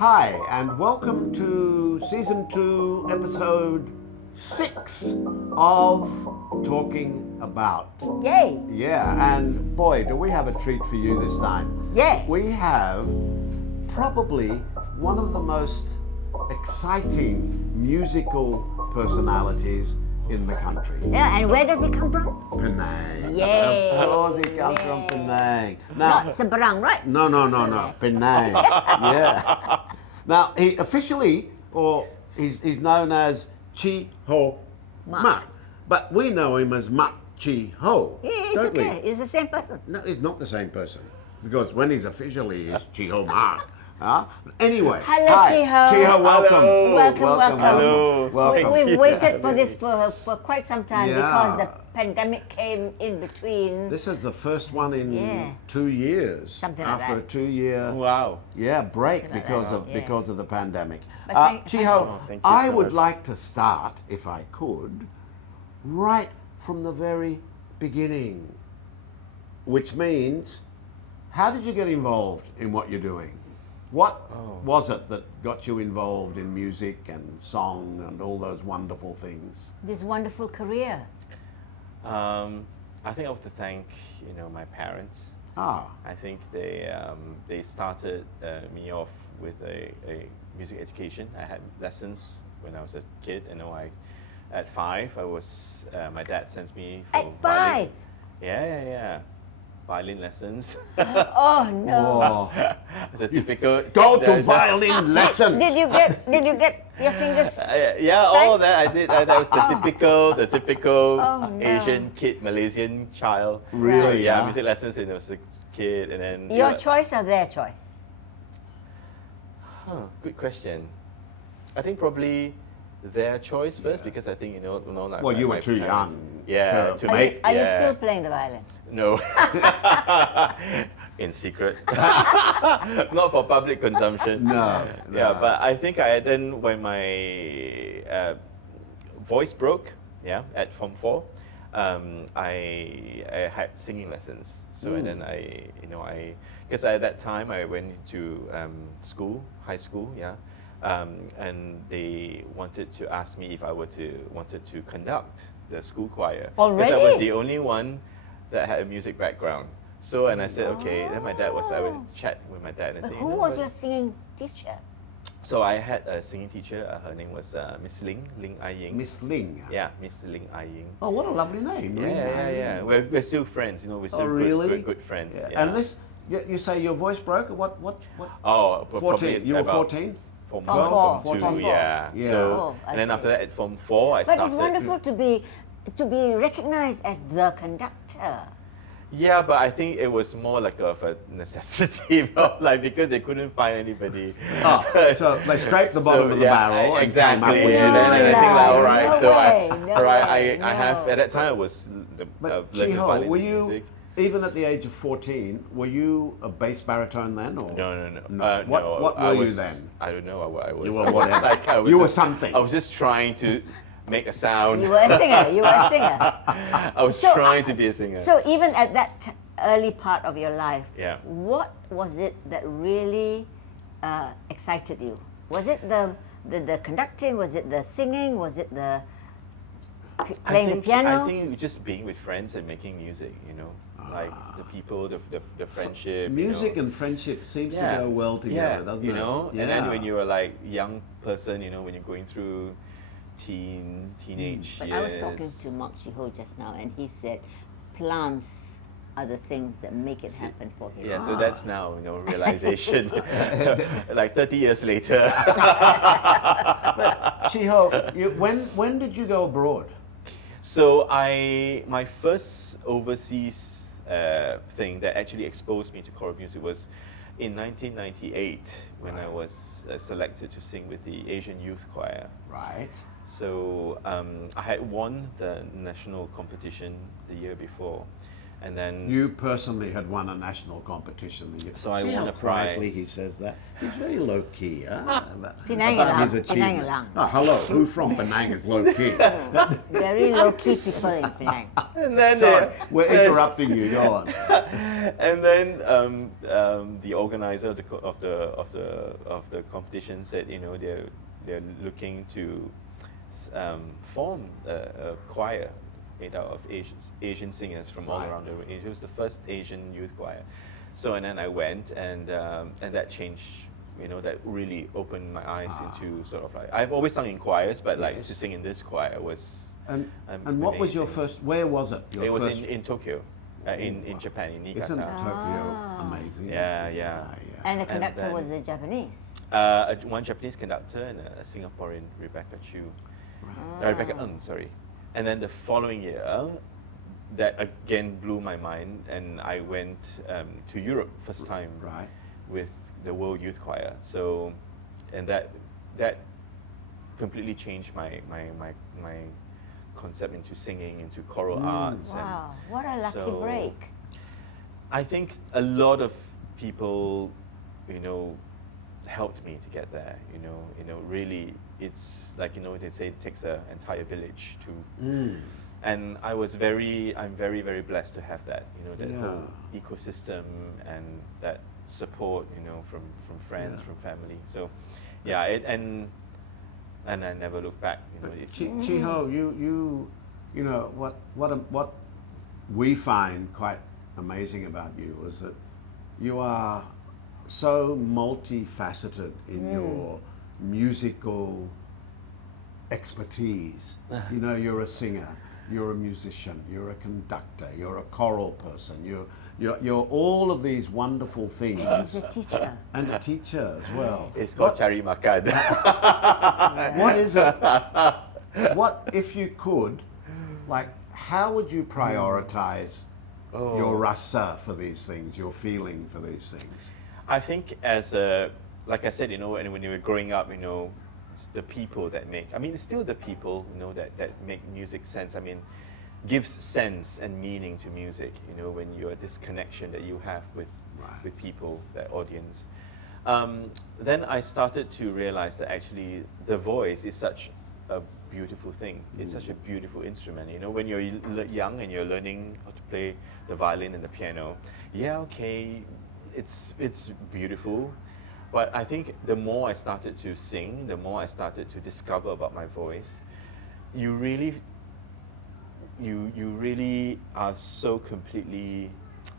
Hi, and welcome to Season 2, Episode 6 of Talking About. Yay! Yeah, and boy, do we have a treat for you this time. Yeah. We have probably one of the most exciting musical personalities in the country. Yeah, and where does it come from? Penang. Yay. Of course it comes from Yay. Penang. Not Seberang, right? No, Penang. Yeah. Now, he officially, or he's known as Chi Ho Mak, but we know him as Mak Chi Ho. Yeah, it's don't okay. we? It's the same person. No, it's not the same person, because when he's officially, he's Chi Ho Mak. Anyway, Hello, hi. Chi Ho. Chi Ho, welcome. Hello. Welcome. Hello. Welcome. We've waited for this for quite some time Yeah. because the pandemic came in between. This is the first one in Yeah. 2 years. Something like after that. a 2-year Wow. break Something like because that, of yeah. because of the pandemic. But thank Chi you. Ho, Oh, thank you I so would much. like to start, if I could, right from the very beginning, which means, how did you get involved in what you're doing? What was it that got you involved in music and song and all those wonderful things? This wonderful career. I think I have to thank my parents. I think they started me off with a music education. I had lessons when I was a kid. At 5, I was my dad sent me for At violin. 5? Yeah. Violin lessons. Oh no! Oh, It's a typical. go to violin lessons. Did you get your fingers? Yeah, all of that I did. That was the typical Oh, no. Asian kid, Malaysian child. Really, So, yeah, yeah? music lessons when I was a kid, and then Your choice or their choice? Good question. I think probably their choice first, because I think like Well, you were my too parents- young Yeah, to to Are, make. you, are you yeah. still playing the violin? No. In secret. Not for public consumption. No, Yeah, no. but I think when my voice broke, at Form 4, I had singing lessons. So and then because at that time I went to high school, and they wanted to ask me if I wanted to conduct the school choir. Because I was Already? the only one that had a music background. So and I said okay. Then I would chat with my dad and But say. who was your singing teacher? So I had a singing teacher. Her name was Miss Ling Ai Ying. Miss Ling. Yeah, Miss Ling Ai Ying. Oh, what a lovely name. Ling Ai Yeah. Ying. We're still friends. We're still really? good friends. Yeah. Yeah. And this, you say your voice broke? What? Oh, 14. You were about 14? Form Form 1, four, Form 2, Form 4. yeah. Yeah. So, Oh, I and then see. after that, at Form 4, I But started. it's wonderful to be recognized as the conductor. Yeah, but I think it was more like of a necessity, because they couldn't find anybody. So they scraped the bottom of the barrel and exactly. came up with And then I think like, all right, No so way, no I way, have no. at that time I was But learning Chi Ho, violin were and you, music. even at the age of 14, were you a bass baritone then? Or? No. What I were you was, then? I don't know what I was. You were I was whatever. was You were just- something. I was just trying to make a sound. You were a singer. I was So, trying to be a singer. So even at that early part of your life, Yeah. what was it that really excited you? Was it the conducting? Was it the singing? Was it the playing the piano? I think just being with friends and making music, like the people, the friendship. Music and friendship seems to go well together, doesn't it? And then when you're like young person, when you're going through teenage But years. I was talking to Mark Chiho just now, and he said plants are the things that make it happen for him. Yeah, so that's now, realization. Like 30 years later. Chi Ho, when did you go abroad? So my first overseas thing that actually exposed me to choral music was in 1998 when I was selected to sing with the Asian Youth Choir. Right. So I had won the national competition the year before, And then you personally had won a national competition. So I See won how a quietly prize. he says that. He's very low key. Penang About lang, his Penang achievements. lang. Oh, hello. Who from Penang is low key? Very low key people in Penang. And then Sorry, we're interrupting you. Go on. and then the organizer of the competition said, you know, they're looking to form a choir made out of Asian singers from all around the world. It was the first Asian youth choir. So and then I went, and that changed. You know, that really opened my eyes into sort of like, I've always sung in choirs, but like to sing in this choir was. And what was your first? Where was it? It was in Tokyo, in Japan, in Niigata. Isn't Tokyo amazing? Yeah. And the conductor was a Japanese. One Japanese conductor and a Singaporean, Rebecca Ng, sorry. And then the following year, that again blew my mind, and I went to Europe first time with the World Youth Choir. So, and that completely changed my concept into singing, into choral arts. Wow, what a lucky break. I think a lot of people, you know, helped me to get there. You know, really, it's like, you know, they say it takes an entire village to. And I'm very, very blessed to have that. You know, that whole ecosystem and that support. You know, from friends, from family. So, yeah, and I never look back. You know, Chi Ho, you know what we find quite amazing about you is that you are so multifaceted in your musical expertise. You know, you're a singer, you're a musician, you're a conductor, you're a choral person, you're all of these wonderful things. He's a teacher. And a teacher as well. It's called Cari Makan. What is it? What, if you could, like, how would you prioritize your rasa for these things, your feeling for these things? I think like I said, you know, and when you were growing up, you know, it's the people that make, I mean, it's still the people, you know, that make music sense. I mean, gives sense and meaning to music, you know, when you're this connection that you have with people, that audience. Then I started to realize that actually the voice is such a beautiful thing. It's such a beautiful instrument. You know, when you're young and you're learning how to play the violin and the piano, it's beautiful. But I think the more I started to sing, the more I started to discover about my voice, you really are so completely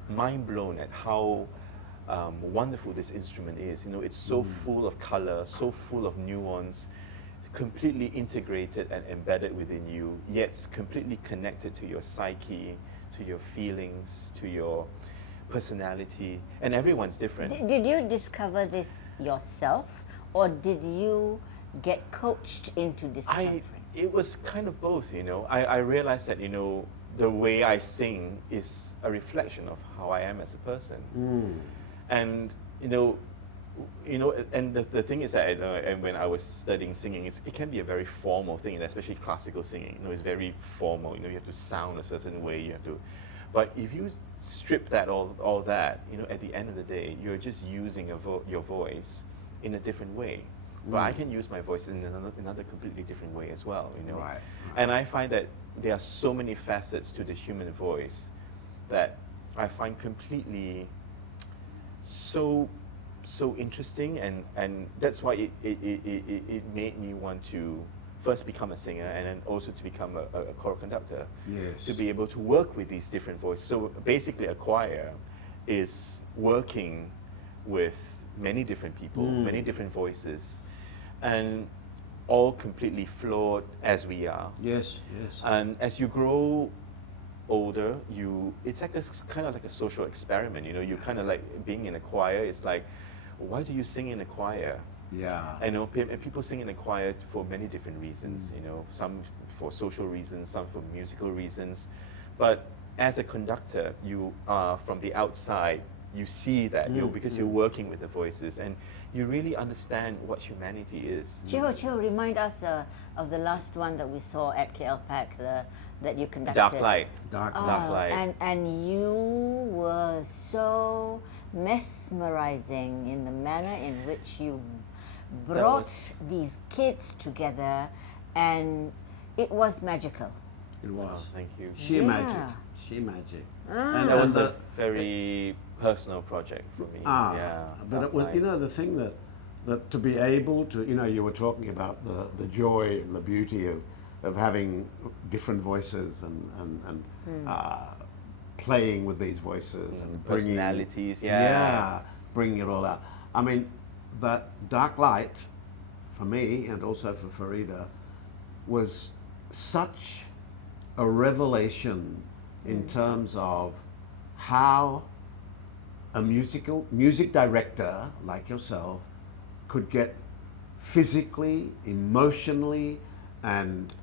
mind blown at how wonderful this instrument is. You know, it's so full of color, so full of nuance, completely integrated and embedded within you, yet completely connected to your psyche, to your feelings, to your personality, and everyone's different. Did you discover this yourself, or did you get coached into discovering? It was kind of both, you know. I realized that, you know, the way I sing is a reflection of how I am as a person. And, you know, and the thing is that, and when I was studying singing, it can be a very formal thing, and especially classical singing. You know, it's very formal. You know, you have to sound a certain way. You have to, but if you strip that all that, you know, at the end of the day, you're just using your voice in a different way. But I can use my voice in another completely different way as well, you know. And I find that there are so many facets to the human voice that I find completely so interesting, and that's why it made me want to first become a singer, and then also to become a choral conductor. Yes. To be able to work with these different voices. So basically a choir is working with many different people, many different voices, and all completely flawed as we are. Yes. And as you grow older, it's like kind of like a social experiment. You know, you kind of like being in a choir. It's like, why do you sing in a choir? Yeah. I know people sing in a choir for many different reasons. You know, some for social reasons, some for musical reasons. But as a conductor, you are from the outside you see that because you're working with the voices and you really understand what humanity is. Chiho, remind us of the last one that we saw at KLPAC, that you conducted. Dark Light. Dark Light. And you were so mesmerizing in the manner in which you brought these kids together, and it was magical. It was. Oh, thank you. Sheer magic. Sheer magic. And that was a very personal project for me. Yeah. But it was, you know, the thing that to be able to, you know, you were talking about the joy and the beauty of having different voices and playing with these voices and bringing personalities, bringing it all out. I mean, that Dark Light for me and also for Faridah was such a revelation in terms of how a music director like yourself could get physically, emotionally, and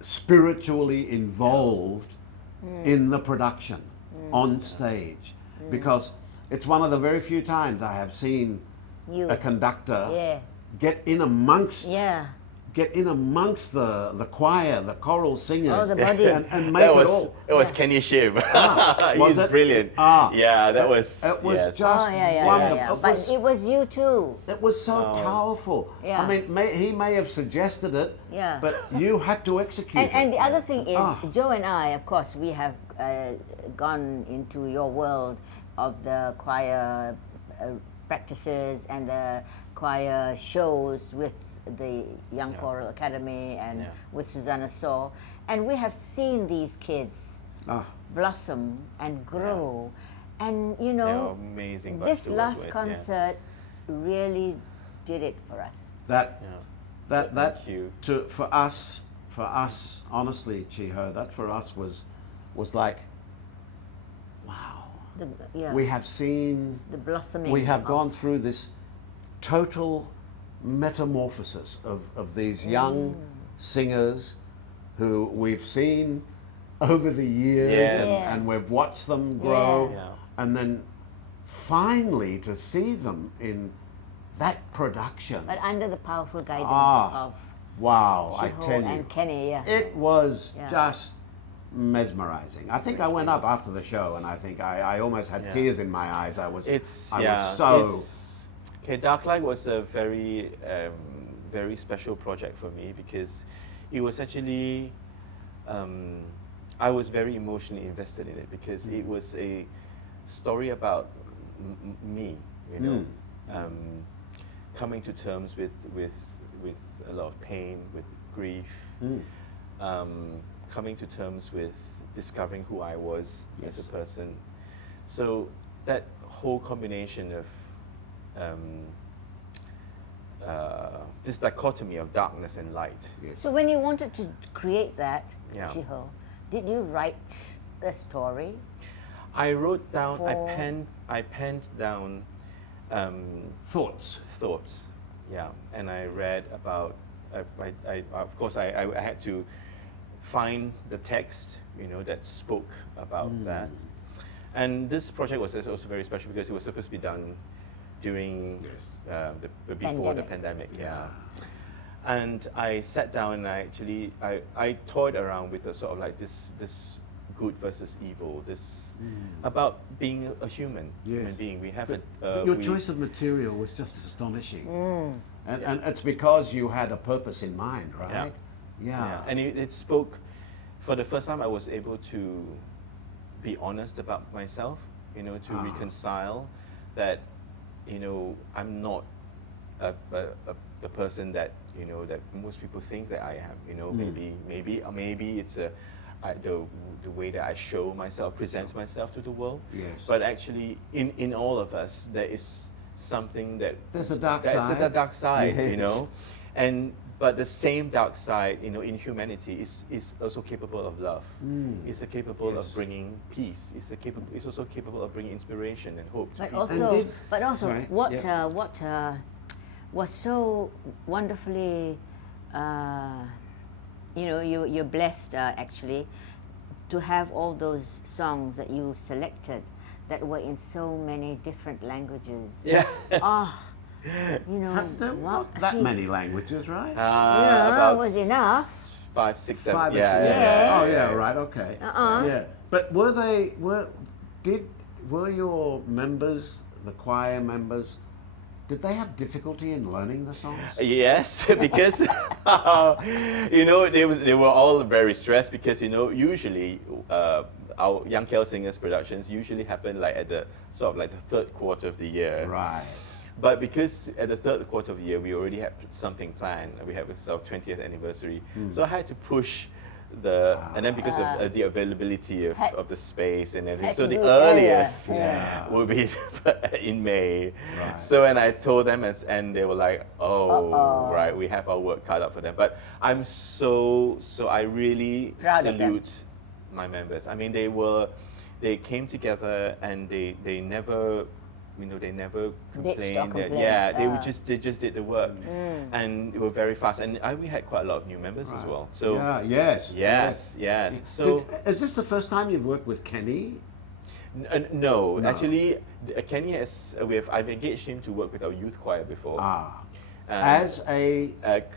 spiritually involved in the production on stage, because it's one of the very few times I have seen a conductor get in amongst the choir, the choral singers, the bodies. and make it all. It was Kenny Shim. Was He's it? brilliant. Yeah, that was. It was yes. just wonderful. But it was you too. It was so powerful. Yeah. I mean, he may have suggested it, but you had to execute it. And the other thing is, Joe and I, of course, we have gone into your world of the choir practices and the choir shows with the Young Choral Academy and with Susanna So, and we have seen these kids blossom and grow, and you know, amazing. This last concert really did it for us. For us, honestly, Chiho, that for us was like, wow. We have seen the blossoming. We have gone through this total metamorphosis of these young singers who we've seen over the years and we've watched them grow, and then finally to see them in that production. But under the powerful guidance of Chiho, I tell you, and Kenny, it was just mesmerizing. I think I went up after the show and I think I almost had tears in my eyes. I was so. Okay, Dark Light was a very, very special project for me because it was actually, I was very emotionally invested in it because it was a story about me, you know, coming to terms with a lot of pain, with grief, coming to terms with discovering who I was as a person. So that whole combination of this dichotomy of darkness and light. So when you wanted to create that, Chiho, did you write a story? I wrote down, I penned down thoughts, and I read about, of course I had to find the text, you know, that spoke about that. And this project was also very special because it was supposed to be done during before the pandemic. And I sat down and I toyed around with the sort of like this good versus evil, this about being a human being. We have your choice of material was just astonishing, and it's because you had a purpose in mind, right? Yeah. And it spoke. For the first time, I was able to be honest about myself, you know, to reconcile that, you know, I'm not the person that, you know, that most people think that I am. You know, maybe it's the way that I show myself, present myself to the world. Yes. But actually, in all of us, there is something that there's a dark side. There's a dark side, you know, but the same dark side, you know, in humanity is also capable of love. It's capable of bringing peace. It's also capable of bringing inspiration and hope to people. But also, what was so wonderfully, you know, you're blessed actually to have all those songs that you selected that were in so many different languages. Yeah. You know, Not that many languages, right? About was enough. 5, 6, 7. 5 or yeah, 6. Yeah. Oh yeah, right. Okay. Yeah. But were your members, the choir members, did they have difficulty in learning the songs? Yes, because you know they were all very stressed because you know usually our Young Kel Singers productions usually happen like at the sort of like the third quarter of the year. Right. But because at the third quarter of the year we already had something planned, we have our 20th anniversary, so I had to push and then because of the availability of the space and everything, so the earliest will be in May. Right. So and I told them and they were like, oh, right, we have our work cut out for them. But I'm so I really salute my members. I mean, they came together and they never, you know, they never complained. They just did the work, and they were very fast. And we had quite a lot of new members as well. So yes. So is this the first time you've worked with Kenny? No, actually, Kenny I've engaged him to work with our youth choir before. As a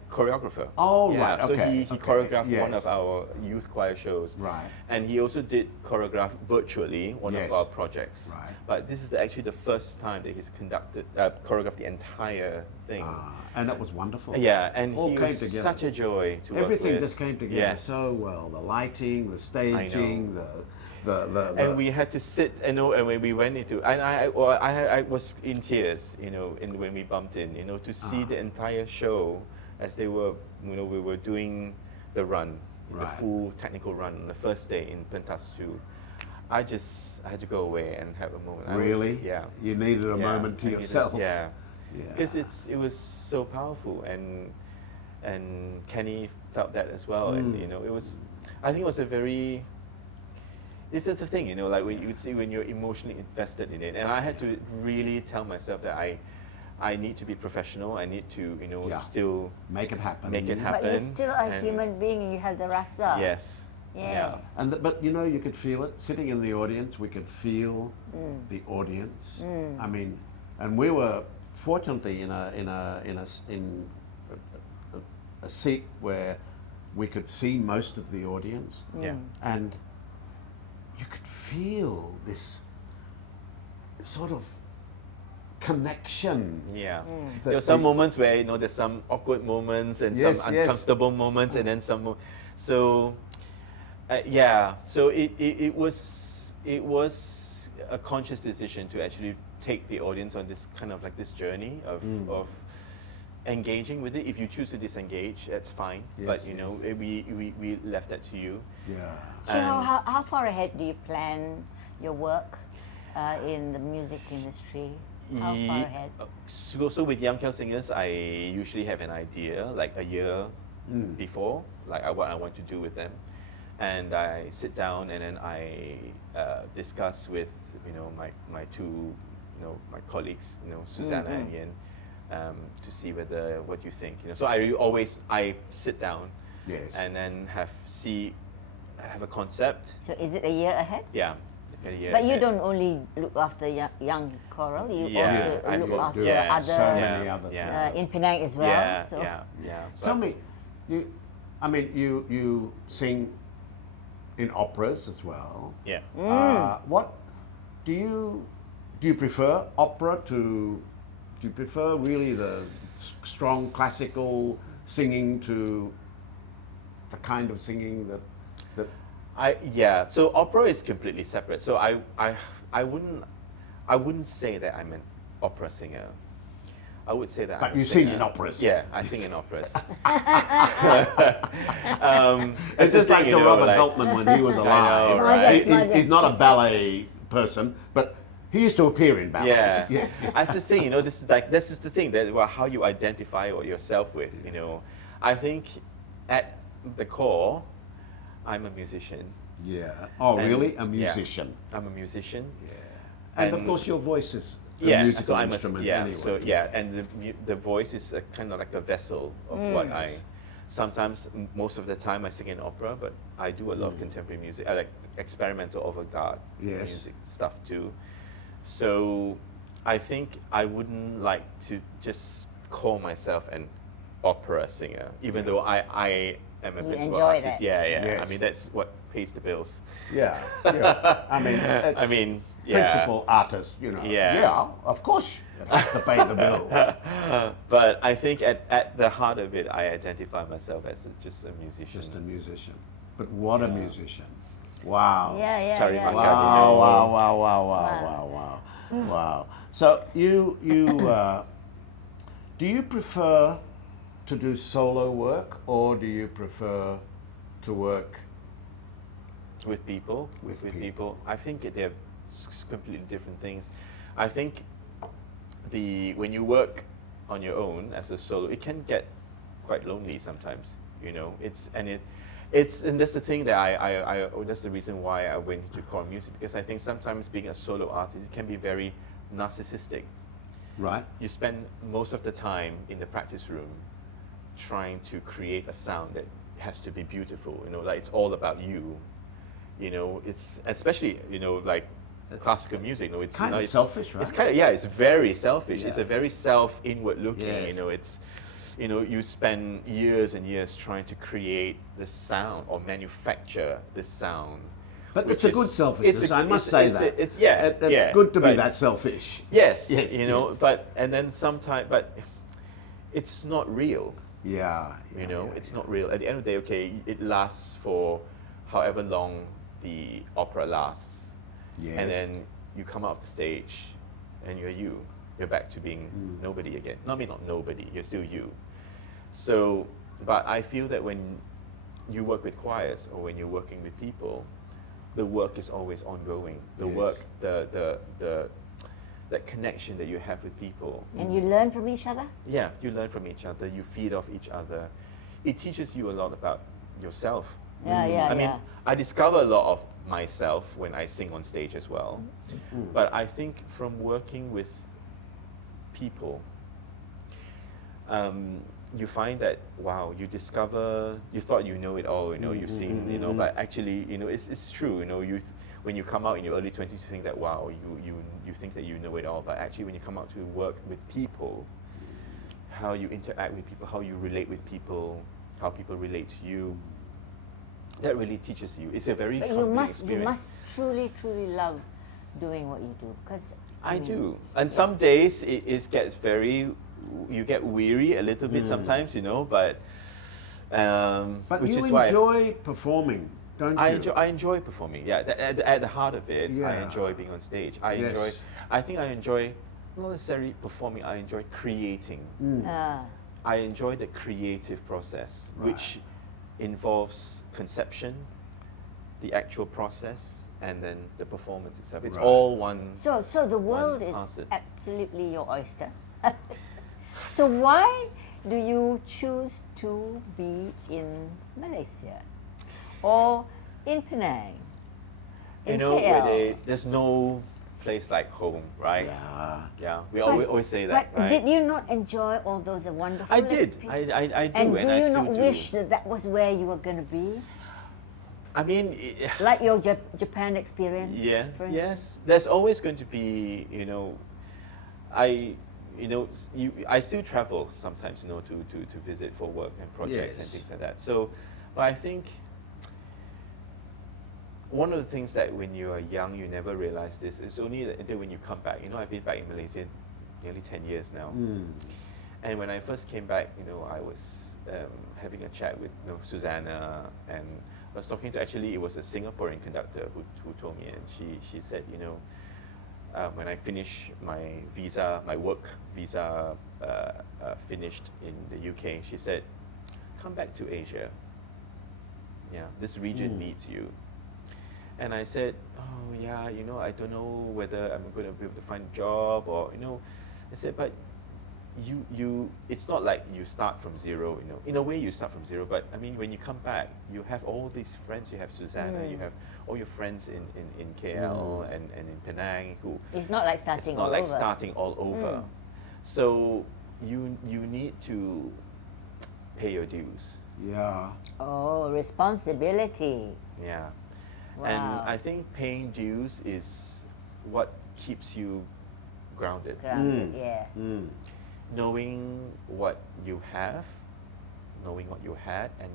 choreographer. Oh, right, okay. So he choreographed one of our youth choir shows. Right. And he also did choreograph virtually one of our projects. Right. But this is actually the first time that he's choreographed the entire thing. And that was wonderful. Yeah, and all he came was together. such a joy to Everything work with. just came together so well. The lighting, the staging, and we had to sit, you know, and when we went into, and I was in tears, you know, when we bumped in, you know, to see the entire show as they were, you know, we were doing the run, the full technical run on the first day in Pentas 2. I had to go away and have a moment. Really? Yeah. You needed a moment to yourself. Because it was so powerful, and Kenny felt that as well, and you know, I think it was a very. It's just the thing, you know, like you would see when you're emotionally invested in it, and I had to really tell myself that I need to be professional. I need to, you know, still make it happen. Make it happen. But you're still a human being. You have the rasa. Yes. Yeah. But you know, you could feel it sitting in the audience. We could feel the audience. I mean, and we were fortunately in a seat where we could see most of the audience. Yeah. And you could feel this sort of connection. Yeah. There were some moments where, you know, there's some awkward moments and some uncomfortable moments, and then some. So, So it was a conscious decision to actually take the audience on this kind of like this journey of engaging with it. If you choose to disengage, that's fine. But you know, we left that to you. Yeah. So how far ahead do you plan your work in the music industry? How far ahead? So with Young Kel Singers, I usually have an idea like a year before, like what I want to do with them, and I sit down and then I discuss with, you know, my two, you know, my colleagues, you know, Susanna and Ian, to see what you think, you know. So I sit down, and then have a concept. So is it a year ahead? Yeah. But you don't only look after young choral, you also look after others in Penang as well. So tell me, you sing in operas as well. Yeah. What do you prefer opera to? Do you prefer really the strong classical singing to the kind of singing that? So opera is completely separate. So I wouldn't say that I'm an opera singer. I would say that. But you sing in operas. Yeah, I sing in operas. It's just like Sir Robert Beltman when he was alive. I know, right? He's not a ballet person, but he used to appear in ballets. Yeah. That's the thing, you know. This is the thing that how you identify yourself with. You know, I think at the core, I'm a musician. Yeah. Oh, really? A musician. Yeah, I'm a musician. Yeah. And of course, your voice is a musical instrument anyway. So and the voice is a kind of like a vessel of what I. Sometimes, most of the time, I sing in opera, but I do a lot of contemporary music. I like experimental avant-garde music stuff too. So I think I wouldn't like to just call myself an opera singer, even though I am a principal artist. That. Yeah. Yes. I mean, that's what pays the bills. Yeah. I mean, yeah. principal artist, Yeah, of course, it has to pay the bills. But I think at the heart of it, I identify myself as just a musician. Just a musician. But what a musician. Wow. Yeah. Wow. So you do you prefer to do solo work, or do you prefer to work with people? With people. I think they're completely different things. I think when you work on your own as a solo, it can get quite lonely sometimes. And that's the thing that that's the reason why I went into choral music, because I think sometimes being a solo artist, it can be very narcissistic. Right. You spend most of the time in the practice room trying to create a sound that has to be beautiful, like it's all about you. It's especially, like classical music, it's kind of selfish, right? It's kind of, it's very selfish. Yeah. It's a very inward looking, yes. It's, you spend years and years trying to create this sound or manufacture this sound. But it's a good selfishness, I must say that. It's good to be that selfish. Yes, yes. but it's not real. Yeah. It's not real. At the end of the day, okay, it lasts for however long the opera lasts. Yes. And then you come out of the stage and you're back to being nobody again. Not nobody, you're still you. So, but I feel that when you work with choirs or when you're working with people, the work is always ongoing. The work, that connection that you have with people. And you learn from each other? Yeah, you learn from each other, you feed off each other. It teaches you a lot about yourself. I mean, I discover a lot of myself when I sing on stage as well. But I think from working with people, you find that, wow, you thought you know it all, you've seen, but actually, it's true, when you come out in your early 20s, you think that, wow, you think that you know it all, but actually when you come out to work with people, how you interact with people, how you relate with people, how people relate to you, that really teaches you. It's a very humbling experience. You must truly, truly love doing what you do, because I do. And some days it gets you get weary a little bit sometimes, but which you is why enjoy performing, don't you? I enjoy performing. Yeah, at the heart of it, I enjoy being on stage. I enjoy not necessarily performing. I enjoy creating. I enjoy the creative process, which involves conception, the actual process, and then the performance itself. It's all one. So the world is absolutely your oyster. So why do you choose to be in Malaysia or in Penang? There's no place like home, right? Yeah. We always say that, but right? Did you not enjoy all those wonderful I did. experiences? I do, and and I still do. Do you not wish that was where you were going to be? I mean, like your Japan experience. Yeah. Yes. There's always going to be, I still travel sometimes, to visit for work and projects and things like that. So, but I think one of the things that when you are young, you never realize this. It's only until when you come back. I've been back in Malaysia nearly 10 years now. And when I first came back, I was having a chat with Susanna, and I was talking to, actually, it was a Singaporean conductor who told me, and she said, when I finish my work visa finished in the UK, she said, come back to Asia. Yeah, this region needs you. And I said, oh yeah, I don't know whether I'm going to be able to find a job, or, I said, but it's not like you start from zero, In a way you start from zero, but I mean, when you come back, you have all these friends. You have Susanna, you have all your friends in KL and in Penang who... It's not like starting all over. It's not like starting all over. So you need to pay your dues. Yeah. Oh, responsibility. Yeah. Wow. And I think paying dues is what keeps you grounded. Yeah. Knowing what you have, knowing what you had, and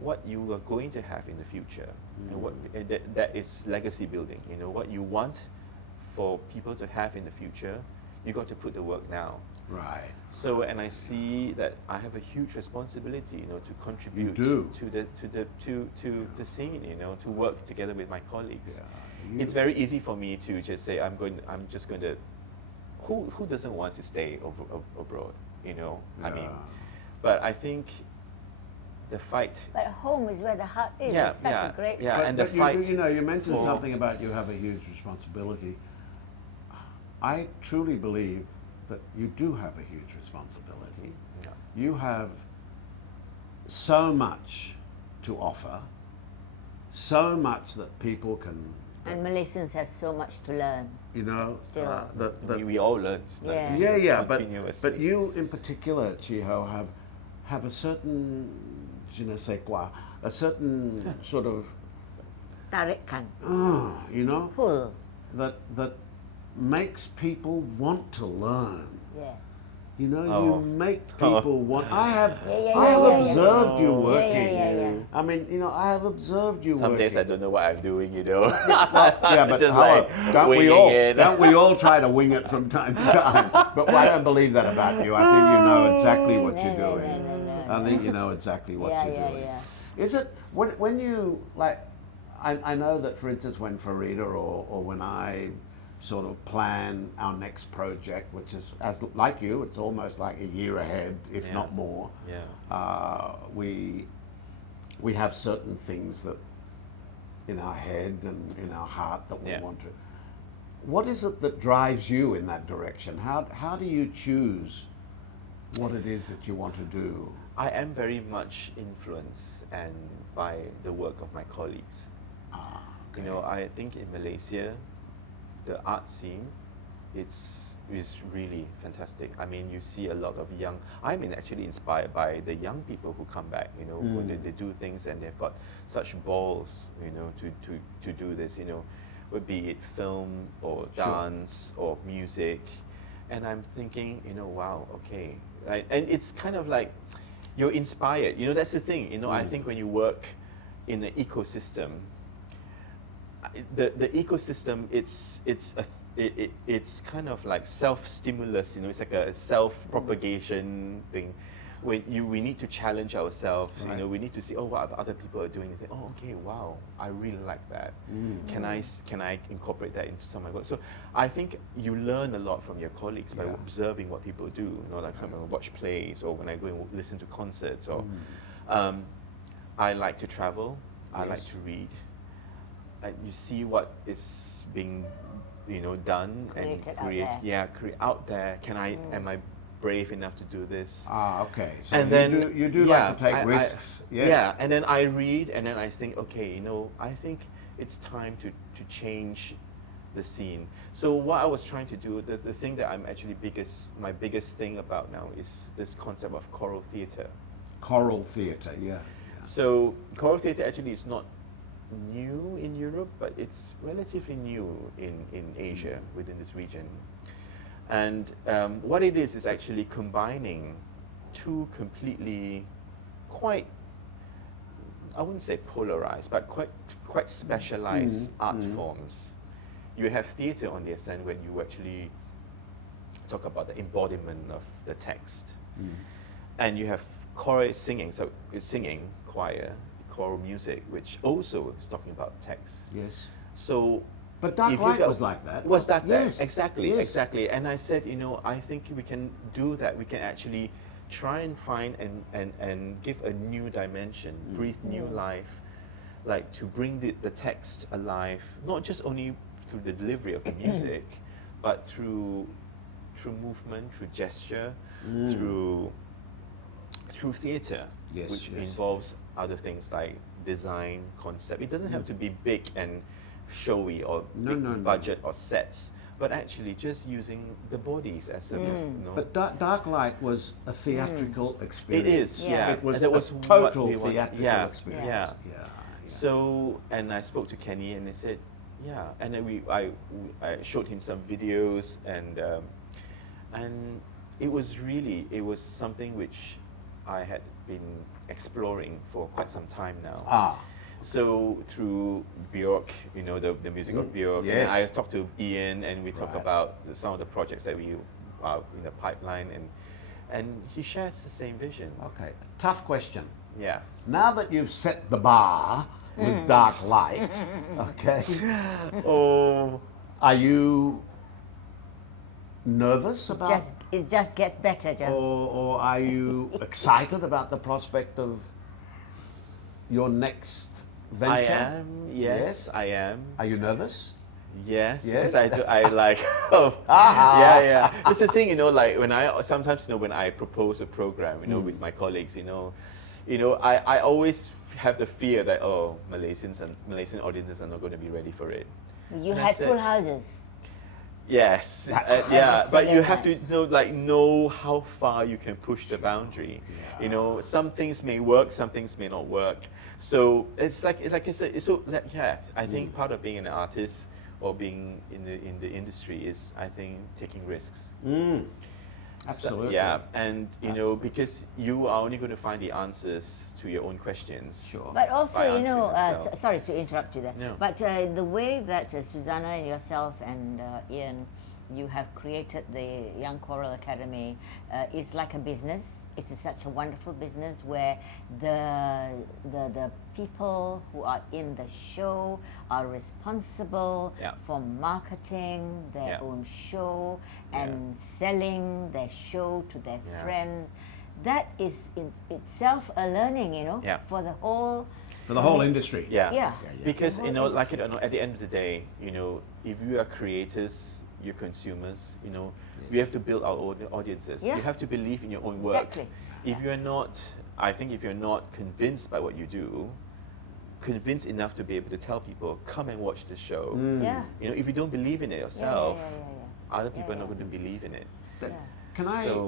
what you are going to have in the future, and what that is legacy building. You know, what you want for people to have in the future, you got to put the work now. Right. So, and I see that I have a huge responsibility, you know, to contribute You to the scene, you know, to work together with my colleagues. Yeah. It's very easy for me to just say I'm just going to. Who doesn't want to stay abroad, you know? Yeah. I mean, but I think the fight. But home is where the heart is. Yeah, It's such a great. yeah, But, and but the fight. You know, you mentioned something about you have a huge responsibility. I truly believe that you do have a huge responsibility. Yeah. You have so much to offer, so much that people can. And Malaysians have so much to learn. You know, Still. We all learn. Yeah. But you in particular, Chiho, have a certain je ne sais quoi, a certain sort of Tarikan. you know, Pull. that makes people want to learn. Yeah. You know, you make people want. I have Yeah, observed you working. Yeah. I mean, you know, I have observed you Some working. days I don't know what I'm doing, you know. Yeah, but just how, like don't we winging all? it. Don't we all try to wing it from time to time? But I don't believe that about you. I think you know exactly what you're doing. No. I think you know exactly what you're doing. Yeah. Is it when you like? I know that, for instance, when Faridah or when I sort of plan our next project, which is like you, it's almost like a year ahead, if not more. Yeah. We have certain things that in our head and in our heart that we want to. What is it that drives you in that direction? How do you choose what it is that you want to do? I am very much influenced and by the work of my colleagues. Okay. You know, I think in Malaysia, the art scene, is really fantastic. I mean, you see a lot of young. I'm actually inspired by the young people who come back. You know, when they do things and they've got such balls. You know, to do this. You know, would be it film or dance or music, and I'm thinking, you know, wow, okay, right? And it's kind of like you're inspired. You know, that's the thing. You know, I think when you work in an ecosystem. The ecosystem, it's kind of like self-stimulus, you know, it's like a self-propagation thing. We need to challenge ourselves, you know, we need to see, what other people are doing, and say, okay, wow, I really like that. Can I incorporate that into some of my work? So I think you learn a lot from your colleagues by observing what people do, you know, like when I watch plays or when I go and listen to concerts, or I like to travel, I like to read. You see what is being, you know, done Created and create out there. Am I brave enough to do this? Okay. So and you do like to take risks. Yeah, and then I read, and then I think, okay, you know, I think it's time to change the scene. So what I was trying to do, the thing that I'm actually my biggest thing about now is this concept of choral theatre. Choral theatre, yeah. So choral theatre actually is not new in Europe, but it's relatively new in Asia, within this region. And what it is actually combining two completely quite, I wouldn't say polarized, but quite specialized art forms. You have theatre on the ascent when you actually talk about the embodiment of the text. And you have choral singing, so singing, choir, choral music, which also is talking about text. Yes. So, but Dark Light was like that. Was that yes. Exactly, yes. exactly. And I said, you know, I think we can do that. We can actually try and find and give a new dimension, breathe new life, like to bring the text alive, not just only through the delivery of the music, but through movement, through gesture, through theatre, which involves other things like design, concept. It doesn't have to be big and showy or big budget or sets, but actually just using the bodies as a. You know. But Dark Light was a theatrical experience. It is, yeah. It was and a total theatrical experience. Yeah. So, and I spoke to Kenny and he said, yeah, and then I showed him some videos, and it was something which I had been exploring for quite some time now. Ah. So through Björk, you know, the music of Björk, yes. and I talked to Ian, and we talk Right. about some of the projects that we are in the pipeline, and he shares the same vision. Okay, tough question. Yeah. Now that you've set the bar with dark light, okay, Oh, are you nervous about, It just gets better, Joe. or are you excited about the prospect of your next venture? I am. Yes, I am. Are you nervous? Yes, Yes? because I like. Oh, Ah. yeah. It's the thing, you know, like when when I propose a program, you know, with my colleagues, you know, I always have the fear that Malaysian audiences are not going to be ready for it. You And I had said- full houses. Yes, yeah, but you have to know how far you can push the boundary. You know, some things may work, some things may not work. So it's like I said, I think part of being an artist or being in the industry is, I think, taking risks. Absolutely. So, yeah, and you know, because you are only going to find the answers to your own questions. Sure. But also, By you know, answering themselves. sorry to interrupt you there, No. but the way that Susanna and yourself and Ian, you have created the Young Choral Academy is like a business. It is such a wonderful business where the people who are in the show are responsible Yeah. for marketing their Yeah. own show and selling their show to their Yeah. friends. That is in itself a learning, you know, Yeah. for the whole. For the whole industry. Yeah. Yeah. Because The you whole know, like it or not, at the end of the day, you know, if you are creators, you're consumers, you know, we have to build our own audiences. Yeah. You have to believe in your own work. Exactly. If you're not, I think if you're not convinced by what you do, convinced enough to be able to tell people, come and watch the show. Yeah. You know, if you don't believe in it yourself, yeah. other people are not yeah. going to believe in it. That- Yeah.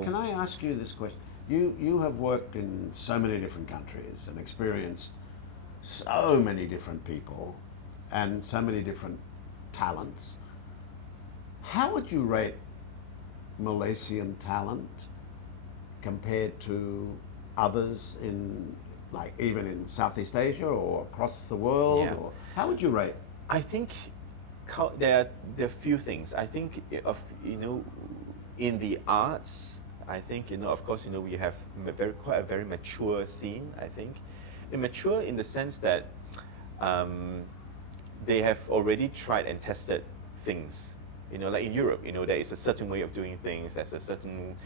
Can I ask you this question? You have worked in so many different countries and experienced so many different people and so many different talents. How would you rate Malaysian talent compared to others in, like, even in Southeast Asia or across the world? Yeah. Or how would you rate? I think there are a few things. I think in the arts, I think of course we have quite a very mature scene. I think, mature in the sense that they have already tried and tested things. Like in Europe, there is a certain way of doing things. There's a certain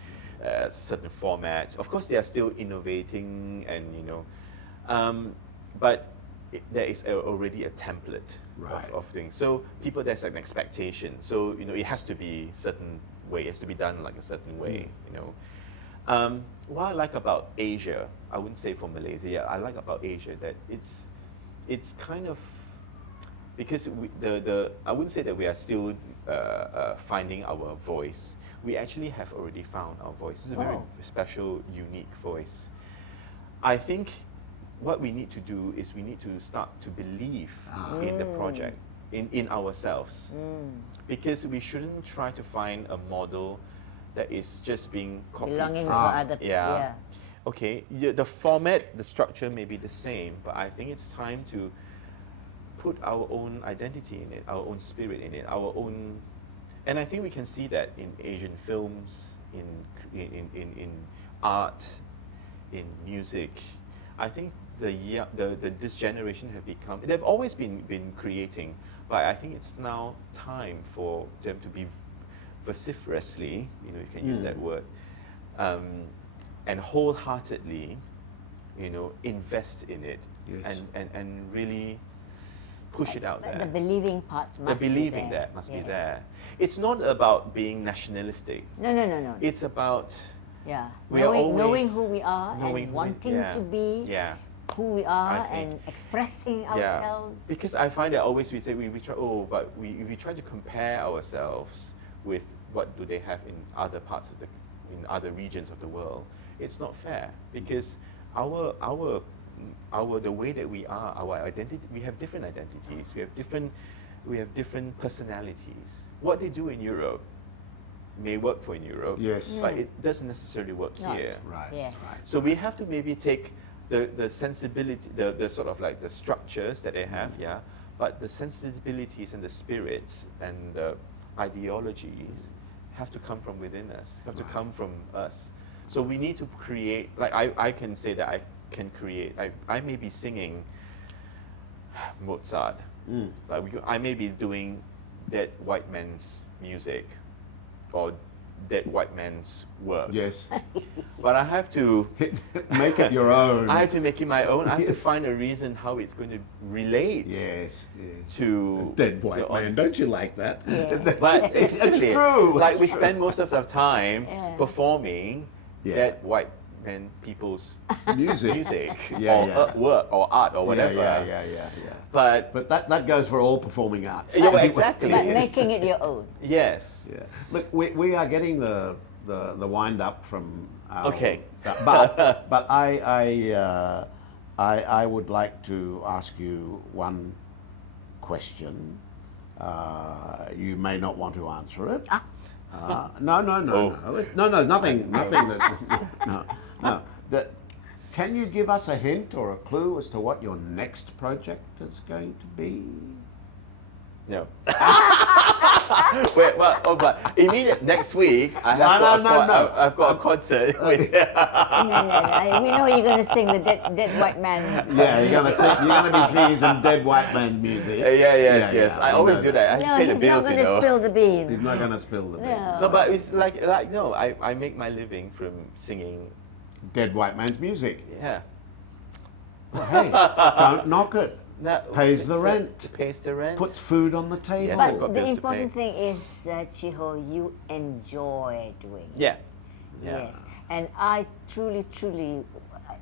format. Of course, they are still innovating, and but there is already a template of things. So there's an expectation. So it has to be certain way. It has to be done like a certain way. What I like about Asia, I wouldn't say for Malaysia. I like about Asia that it's kind of, because I wouldn't say that we are still finding our voice. We actually have already found our voice. It's a very special, unique voice. I think what we need to do is we need to start to believe in the project, in ourselves. Because we shouldn't try to find a model that is just being copied. Belonging to other people. Yeah. Okay, the format, the structure may be the same, but I think it's time to put our own identity in it, our own spirit in it, our own, and I think we can see that in Asian films, in art, in music. I think this generation have become. They've always been creating, but I think it's now time for them to be vociferously, you can use that word, and wholeheartedly, invest in it, and really push it out there. The believing part must The believing be there. that must be there. It's not about being nationalistic. No. It's about we knowing who we are knowing and who we- wanting to be who we are and expressing ourselves. Because I find that always we say we try. But we try to compare ourselves with what do they have in other parts of in other regions of the world. It's not fair, because the way that we are, our identity, we have different identities, we have different we have different personalities. What they do in Europe may work for in Europe, yes, but it doesn't necessarily work here. Right. Yeah. Right. So we have to maybe take the sensibility, the sort of like the structures that they have, yeah, but the sensibilities and the spirits and the ideologies have to come from within us, have to come from us. So we need to create, like I can say that I can create, I may be singing Mozart, like I may be doing dead white man's music or dead white man's work. Yes. But I have to make it your own. I have to make it my own. I have to find a reason how it's going to relate Yes. to Dead white man. Don't you like that? Yeah. But It's exactly. true. Like we spend most of our time Yeah. performing dead white men people's music or work or art or whatever. Yeah. But that goes for all performing arts. yeah, well, exactly. But making it your own. Yes. Yeah. Look, we are getting the wind up from our, Okay. but I would like to ask you one question. You may not want to answer it. No, nothing that, no. Can you give us a hint or a clue as to what your next project is going to be? No. Wait, well, but immediate next week, I've got a concert. With No. We know you're going to sing the dead white man. Yeah, you're gonna be singing some dead white man music. Yes. I always do that. I have to pay the bills, he's not going to spill the beans. He's not gonna spill the beans. No, but it's like no, I make my living from singing Dead white man's music. Yeah. Well, hey, don't knock it. No, Pays the rent. Pays the rent. Puts food on the table. Yes, I've got But the bills to important pay. thing is, Chiho, you enjoy doing it. Yeah. Yes. And I truly,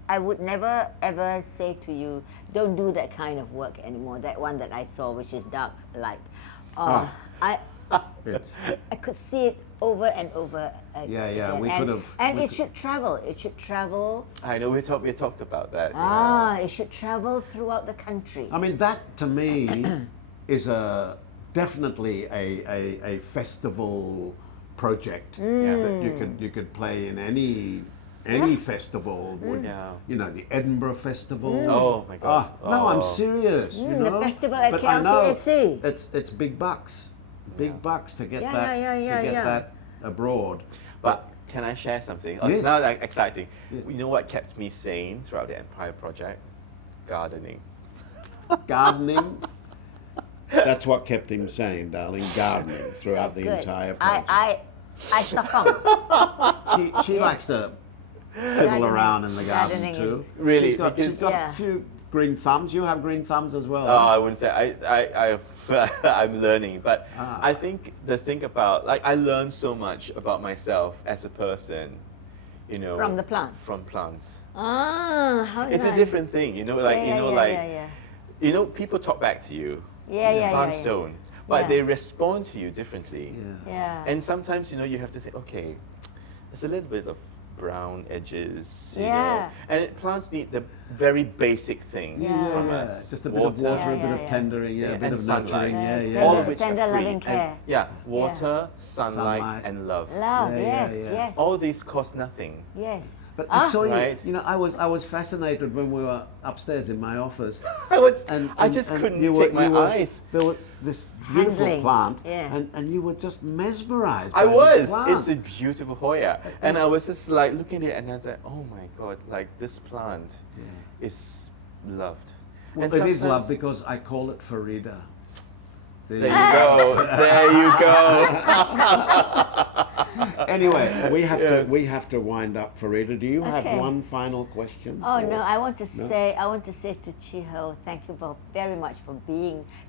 I would never ever say to you, don't do that kind of work anymore. That one that I saw, which is dark light. I could see it over and over again. Yeah. We and, could have. And it should travel. It should travel. I know we talked about that. It should travel throughout the country. I mean, that to me is definitely a festival project that you could play in any festival. You know, the Edinburgh Festival. Oh my God. No, I'm serious. You know, the festival at but I know KLPSC. it's big bucks. Big bucks to get Yeah. that abroad. But can I share something? Yes. It's not like exciting. Yeah. You know what kept me sane throughout the Empire project? Gardening. Gardening. That's what kept him sane, darling. Gardening throughout the entire project. I succumb. She likes to fiddle around in the garden Gardening too. Really? She's got Because- a few green thumbs. You have green thumbs as well. Oh, I wouldn't say I'm learning, but I think the thing about I learned so much about myself as a person, you know, From the plants. From plants. How It's nice. a different thing, you know, you know, people talk back to you. Plants don't, but Yeah. they respond to you differently. Yeah. And sometimes, you know, you have to think, okay, there's a little bit of brown edges, you know, Yeah. and plants need the very basic thing from us. Just a bit of water, a bit of tendering, a bit and of sunlight. nurturing. All of which Tender are free. loving care. And, water, sunlight, Sunlight. and love. Love, Yeah, yes. All these cost nothing. Yes. But I saw Right. you know, I was fascinated when we were upstairs in my office. I just couldn't take my eyes. There was this beautiful Handling, plant, yeah. and you were just mesmerized. I by was. this plant. It's a beautiful Hoya. And I was just like looking at it and I was like, oh my God, like this plant is loved. Well, And it is sometimes- love because I call it Faridah. There you go. There you go. Anyway, we have to wind up, Faridah. Do you have Okay. one final question? Oh no! I want to say to Chiho, thank you very much for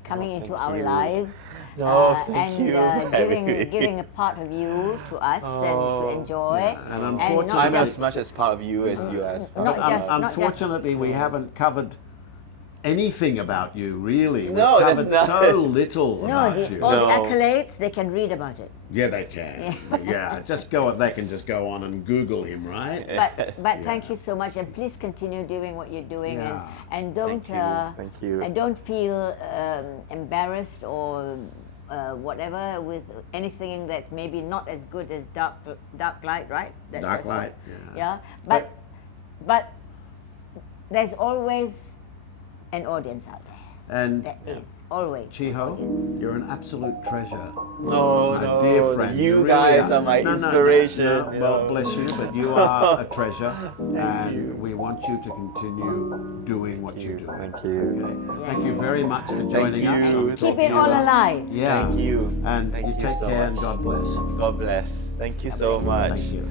coming into thank our you. lives. No, thank and you for having me. giving a part of you to us and to enjoy. yeah, and not unfortunately- I'm just- as much as part of you as you as part Not of just- not just- Unfortunately, we haven't covered anything about you, really. No, We've there's covered not. so little No, about you. all the No. accolades, they can read about it. Yeah, they can. Yeah, they can just go on and Google him, right? But thank you so much, and please continue doing what you're doing, Yeah. and don't Thank you. and don't feel embarrassed or whatever with anything that's maybe not as good as dark light, right? That's Dark what it's light, called. yeah. Yeah, but there's always an audience out there. And There is always an Chiho, audience. you're an absolute treasure. No, My no, dear friend. you really guys are my No, inspiration. No, you well, know. bless you, but you are a treasure, and you. we want you to continue doing what you do. Thank you. Okay. Thank you very much for joining you. us. and Keep Keep talking it all about- alive. Yeah. Thank you. And Thank you you take so care, and much. God bless. God bless. Thank you so much. Thank you.